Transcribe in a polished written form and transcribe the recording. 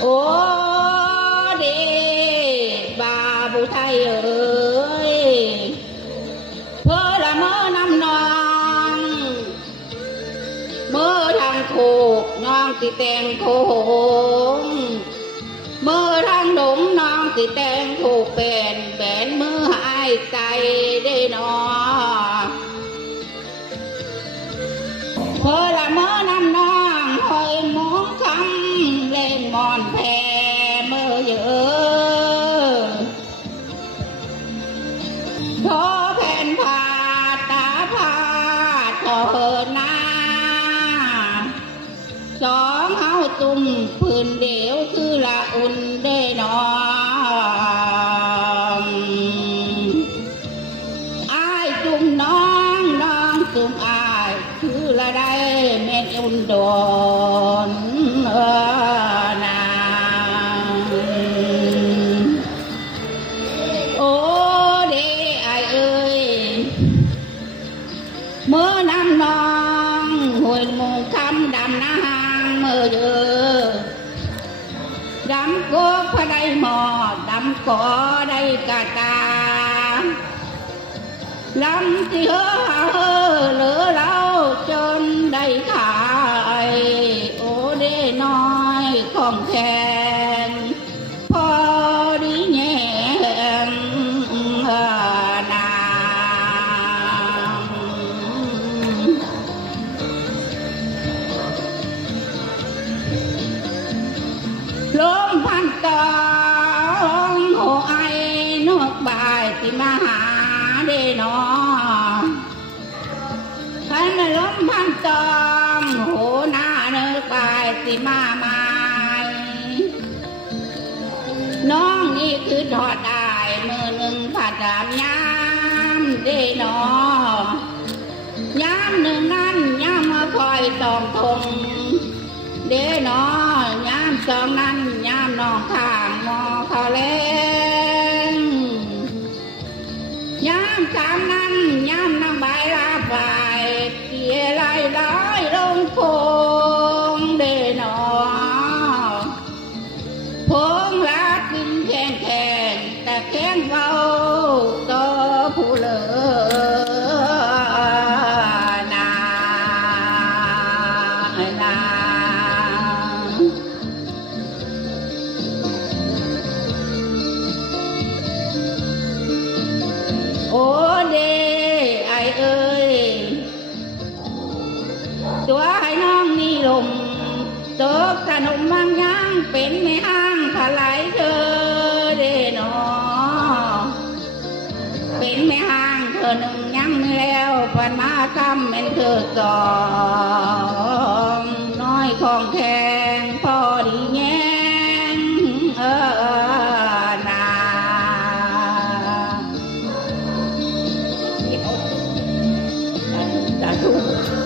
โอ้เดบาบุไทยเอ้ยเพื่อละเมื่อนำนองเมื่อทางถูกน้องสิแต่งโคงเมื่อทางดงน้องสิแต่งถูกเป็นแบนมือหายใจได้นอเพื่อละเมื่อนำนองคอยมองคำเล่งมอนแพ่เมื่อเยอะโทแผ่นผ้าตาผ้าทอหน้าสองเฮาตุ่มพื้นเดียวคือละอุ่นได้นอนอายจุ่มน้องน้องจุ่มอายคือละได้แม่นอุ่นโดนนางโอ้เด้อายเอ้ยเมื่อนำน้องหวยมงคำดำนาเมื่อเยอะดำก็พะได้หมอดำก็ได้กาตาลำที่เเหลือเราจนได้ขายโอเด้น้อยของแทนพอดีแง่นางลมพันตองโหไอนกบ่ายที่มาหาเดนอพันลมพันตองโหหน้าเนกบ่ายที่มาใหม่น้องนี่คือทอดได้มือหนึ่งผัดดำย้ำเดนอย้ำหนึ่งนั้นย้ำมาคอยตองทงเดนอยามสองนั้นยามน้องข้างมอเขาเล่งยามสามนั้นยามนางใบลาฝ่ายเพียไรร้อยลงโคงเดนอพงรักกินแข็งแข็งแต่แข็งเบาต่อผู้เลโอ้เด้ไอเอ้ยตัวให้น้องนี่ลมตกขนมบางอย่างเป็นไม่ห้างถลายเธอเด้นอเป็นไม่ห้างเธอหนึ่งยังไม่แล้วปันมาคำเป็นเธอสองน้อยของแข็งพอดีแง่สาธุ